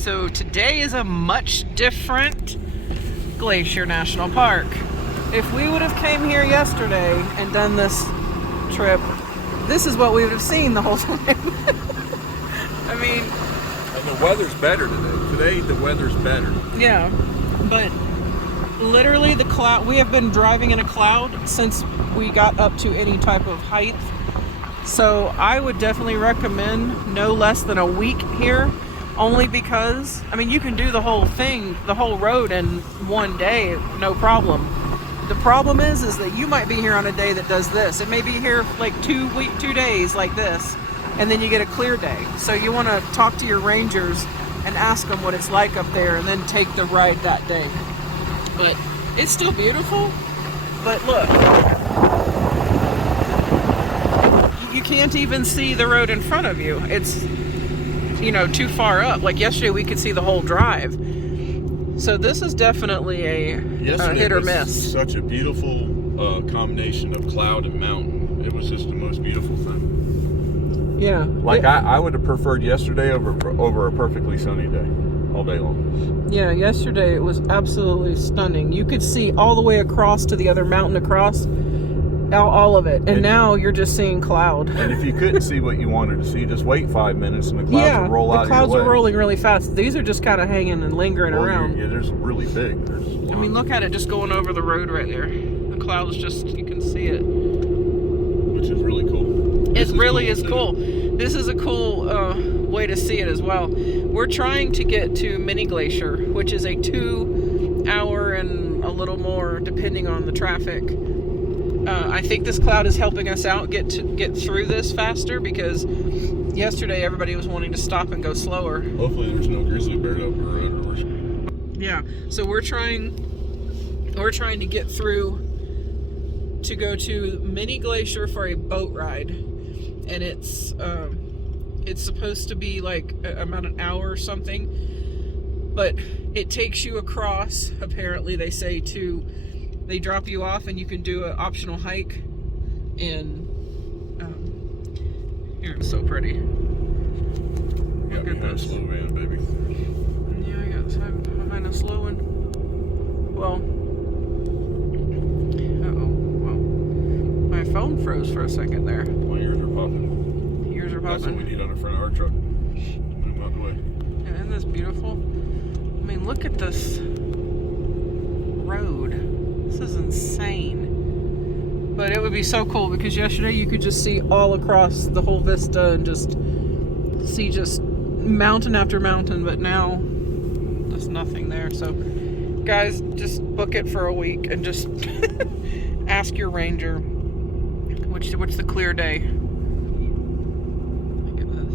So today is a much different Glacier National Park. If we would have came here yesterday and done this trip, this is what we would have seen the whole time. I mean... And the weather's better today. Today the weather's better. Yeah, but literally the cloud, we have been driving in a cloud since we got up to any type of height. So I would definitely recommend no less than a week here, only because, I mean, you can do the whole thing, the whole road in one day, no problem. The problem is that you might be here on a day that does this. It may be here like 2 days like this, and then you get a clear day. So you want to talk to your rangers and ask them what it's like up there, and then take the ride that day. But it's still beautiful. But look, you can't even see the road in front of you. It's, you know, too far up. Like yesterday, we could see the whole drive. So this is definitely a hit or miss. Such a beautiful combination of cloud and mountain. It was just the most beautiful thing. Yeah. Like I would have preferred yesterday over a perfectly sunny day, all day long. Yeah, yesterday it was absolutely stunning. You could see all the way across to the other mountain across, all of it. And now you're just seeing cloud. And if you couldn't see what you wanted to see, just wait 5 minutes and the clouds will roll out of your way. the clouds are rolling really fast. These are just kind of hanging and lingering around. Yeah, there's really big. I mean, look at it just going over the road right there. The clouds just, you can see it. Which is really cool. It really is cool. This is a cool way to see it as well. We're trying to get to Mini Glacier, which is a 2 hour and a little more, depending on the traffic. I think this cloud is helping us out get through this faster, because yesterday everybody was wanting to stop and go slower. Hopefully there's no grizzly bear up the road. Yeah, so we're trying to get through to go to Mini Glacier for a boat ride, and it's supposed to be like about an hour or something, but it takes you across, apparently they say, they drop you off and you can do an optional hike in here. It's so pretty. Got behind a slow van, baby. Yeah, I got behind a slow one. Well, my phone froze for a second there. My ears are popping. Ears are popping. That's what we need on the front of our truck. Move out the way. Yeah, isn't this beautiful? I mean, look at this road. This is insane. But it would be so cool, because yesterday you could just see all across the whole vista and just see just mountain after mountain, but now there's nothing there. So guys, just book it for a week and just ask your ranger which the clear day. Look at this.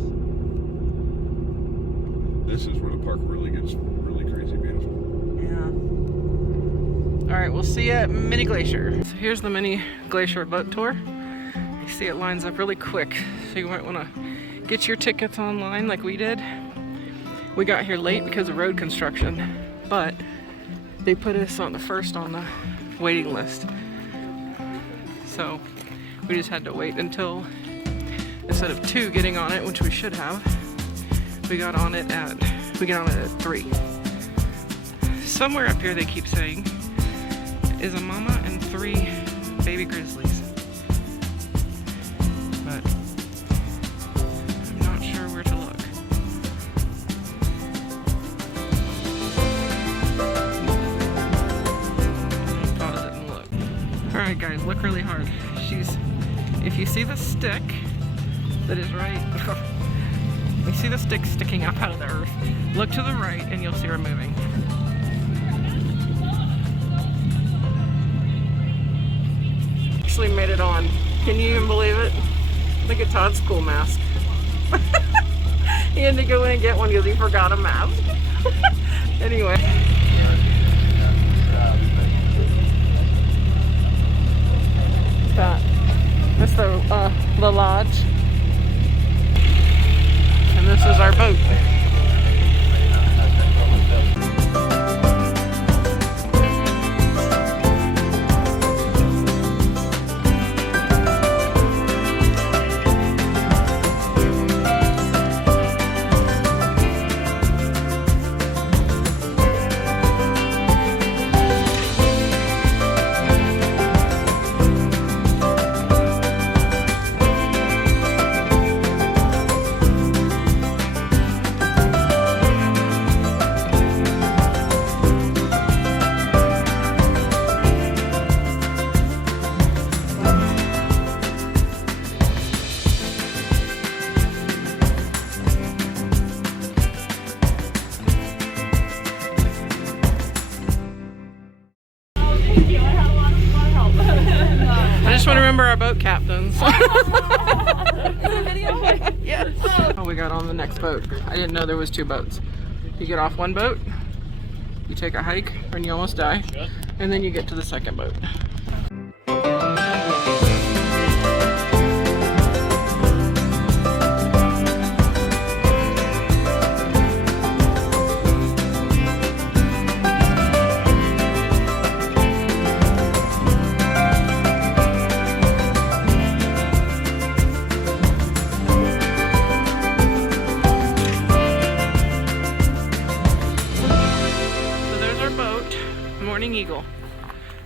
This is where the park really gets really crazy beautiful. Yeah. Alright, we'll see you at Mini Glacier. So here's the Mini Glacier boat tour. You see it lines up really quick, so you might want to get your tickets online like we did. We got here late because of road construction, but they put us on the waiting list. So we just had to wait until, instead of 2 getting on it, which we should have, we got on it at 3. Somewhere up here they keep saying is a mama and 3 baby grizzlies, but I'm not sure where to look. Pause it and look. Alright guys, look really hard. If you see the stick that is right, you see the stick sticking up out of the earth, look to the right and you'll see her moving. Actually made it on. Can you even believe it? Look at Todd's cool mask. He had to go in and get one because he forgot a mask. Anyway. That's the lodge. And this is our boat. our boat captains. Yes. Oh, we got on the next boat. I didn't know there was 2 boats. You get off one boat, you take a hike, and you almost die, and then you get to the second boat. Eagle.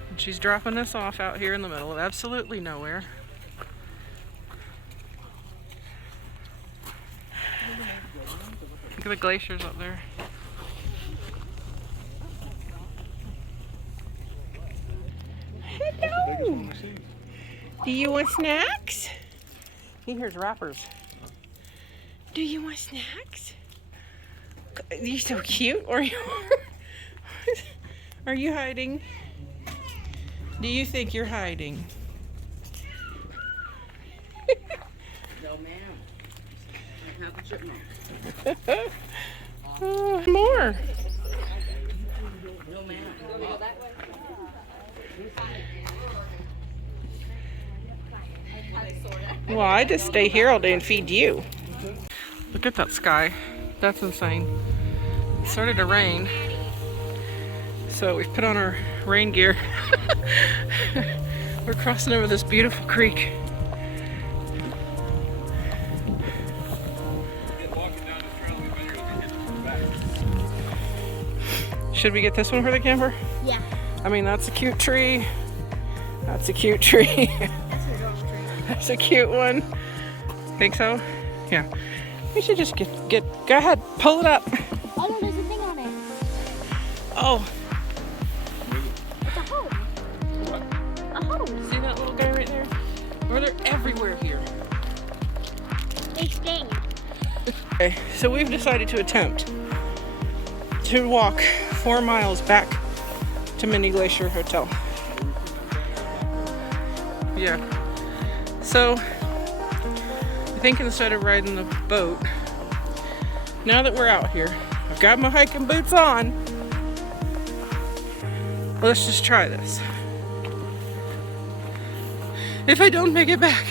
And she's dropping us off out here in the middle of absolutely nowhere. Look at the glaciers up there. Hello! Do you want snacks? He hears rappers. Do you want snacks? You're so cute, or you are you hiding? Do you think you're hiding? No, ma'am. I have a chipmunk. More. No, ma'am. Well, I just stay here all day and feed you. Look at that sky. That's insane. It started to rain. So we've put on our rain gear. We're crossing over this beautiful creek. Should we get this one for the camper? Yeah. I mean, that's a cute tree. That's a cute tree. That's a dog tree. That's a cute one. Think so? Yeah. We should just get. Go ahead, pull it up. Oh no, there's a thing on it. Oh. It's a hose. What? A hose. See that little guy right there? Or they're everywhere here. They sting. Okay, so we've decided to attempt to walk 4 miles back to Mini Glacier Hotel. Yeah. So I think instead of riding the boat, now that we're out here, I've got my hiking boots on. Let's just try this. If I don't make it back,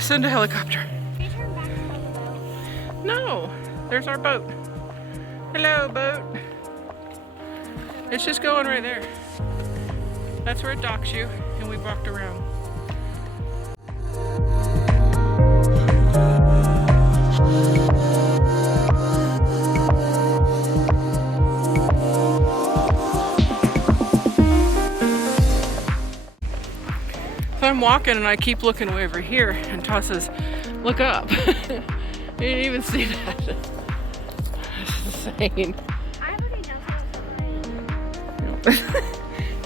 send a helicopter. Can you turn back on the boat? No, there's our boat. Hello, boat. It's just going right there. That's where it docks you, and we've walked around. So I'm walking and I keep looking way over here, and Toss says, look up. You didn't even see that. That's insane. I already know how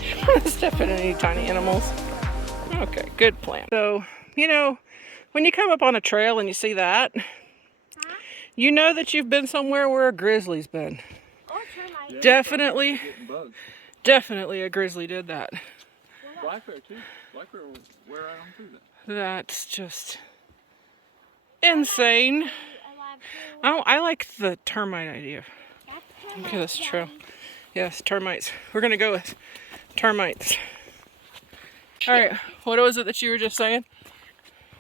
You don't want to step in any tiny animals. Okay, good plan. So, you know, when you come up on a trail and you see that, you know that you've been somewhere where a grizzly's been. Or termites. Definitely, Getting bugs. definitely a grizzly did that. Black bear too. Black bear will wear right on through that. That's just insane. Alive too. Oh, I like the termite idea. That's Okay, that's termites, true. Daddy. Yes, termites. We're gonna go with termites. All right, what was it that you were just saying?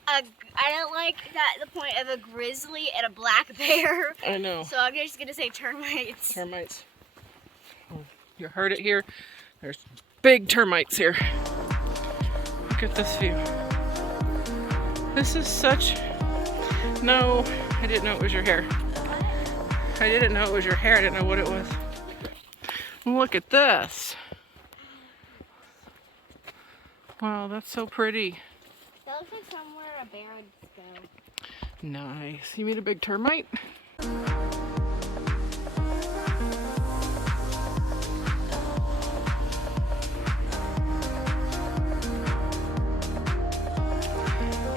I don't like that the point of a grizzly and a black bear. I know. So I'm just gonna say termites. Termites. Oh, you heard it here. There's big termites here. Look at this view. This is such... No, I didn't know it was your hair. I didn't know it was your hair. I didn't know what it was. Look at this. Wow, that's so pretty. That looks like somewhere a bear would go. Nice. You mean a big termite?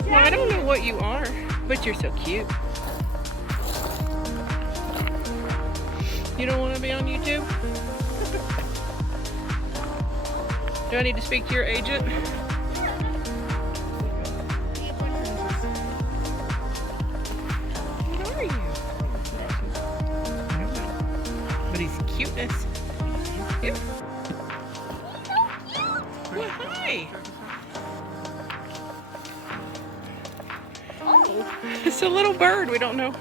Well, I don't know what you are, but you're so cute. You don't want to be on YouTube? Do I need to speak to your agent? his cuteness. Cute. Well, hi. Oh. It's a little bird. We don't know.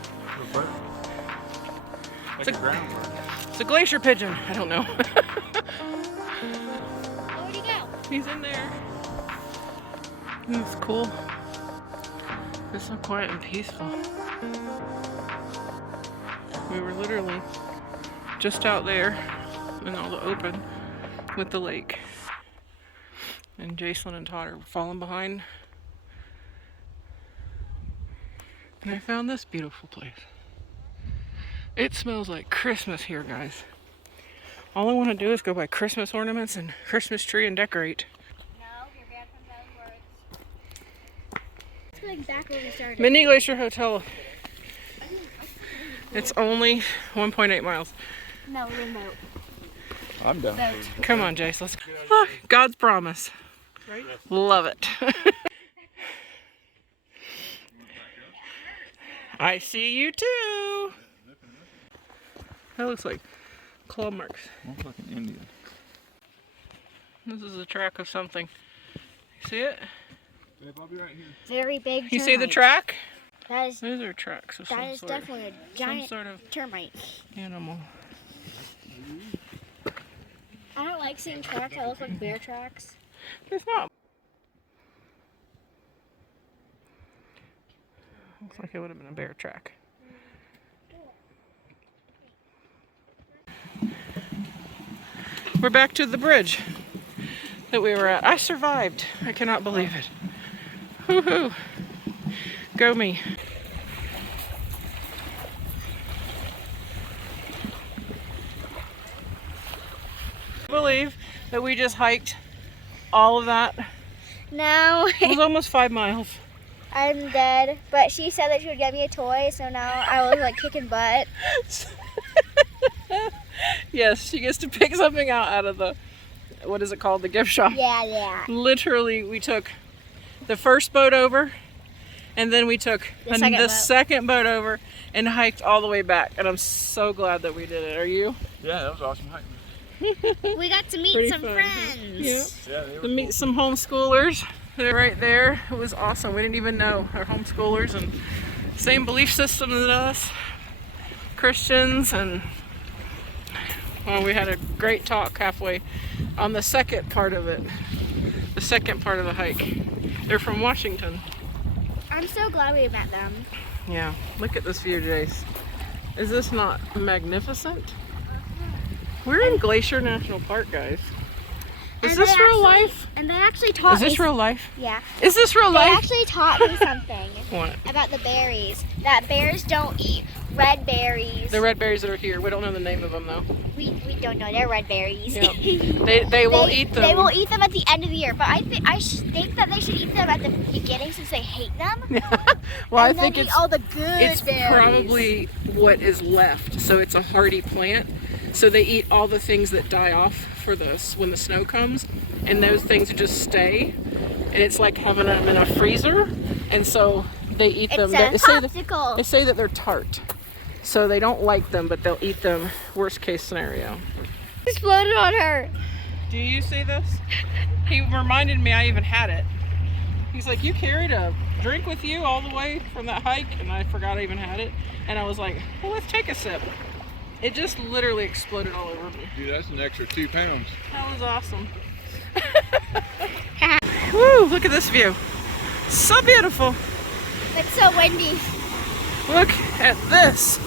Like a ground bird. It's a glacier pigeon. I don't know. Where'd he go? He's in there. It's cool. It's so quiet and peaceful. We were literally just out there in all the open with the lake. And Jason and Todd are falling behind. And I found this beautiful place. It smells like Christmas here, guys. All I want to do is go buy Christmas ornaments and Christmas tree and decorate. No, you're bad from those words. Let's go back where we started. Mini Glacier Hotel. It's only 1.8 miles. No, remote. I'm down. Come on, Jace, let's go. Ah, God's promise. Right? Love it. I see you too. That looks like claw marks. Looks like an Indian. This is a track of something. See it? I'll be right here. Very big. You see the termite. track? That is. Those are tracks of That some is sort. definitely a Some giant sort of termite. animal. I don't like seeing tracks that look like bear tracks. It's not. Looks like it would have been a bear track. We're back to the bridge that we were at. I survived. I cannot believe it. Woohoo! Go me. I believe that we just hiked all of that. No, It was almost 5 miles. I'm dead. But she said that she would get me a toy, so now I was like kicking butt. Yes, she gets to pick something out of the, what is it called, the gift shop. Yeah. Literally, we took the first boat over, and then we took the second boat over and hiked all the way back. And I'm so glad that we did it. Are you? Yeah, that was awesome hiking. We got to meet Pretty some fun. friends. Yeah, they were To meet some homeschoolers. They're right there. It was awesome. We didn't even know they're homeschoolers and same belief system as us, Christians, and well, we had a great talk halfway on the second part of it. The second part of the hike. They're from Washington. I'm so glad we met them. Yeah, look at this view, Jace. Is this not magnificent? We're in Glacier National Park, guys. Is this real life? And they actually taught me. Is this real life? Yeah. Is this real They life? actually taught me something. What? About the berries. That bears don't eat red berries. The red berries that are here. We don't know the name of them though. We don't know. They're red berries. Yep. They will eat them. They will eat them at the end of the year. But I think that they should eat them at the beginning since they hate them. Well, and I think then eat it's all the good it's berries. probably what is left. So it's a hardy plant. So they eat all the things that die off for this when the snow comes, and those things just stay. And it's like having them in a freezer, and so they eat them. It's a popsicle. They say that they're tart, so they don't like them, but they'll eat them. Worst case scenario. Exploded on her. Do you see this? He reminded me I even had it. He's like, you carried a drink with you all the way from that hike, and I forgot I even had it. And I was like, well, let's take a sip. It just literally exploded all over me. Dude, that's an extra 2 pounds. That was awesome. Woo, look at this view. So beautiful. It's so windy. Look at this.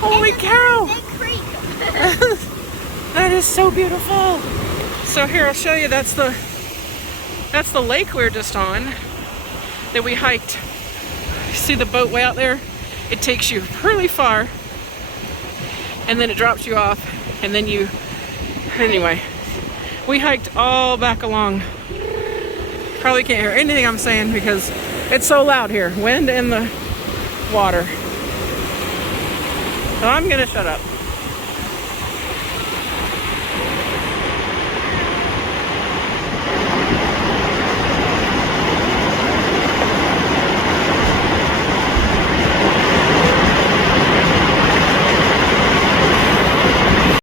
Holy cow. Big creek. That is so beautiful. So here, I'll show you. That's the lake we were just on that we hiked. You see the boat way out there? It takes you really far, and then it drops you off, and then anyway, we hiked all back along. Probably can't hear anything I'm saying because it's so loud here. Wind and the water. So I'm gonna shut up.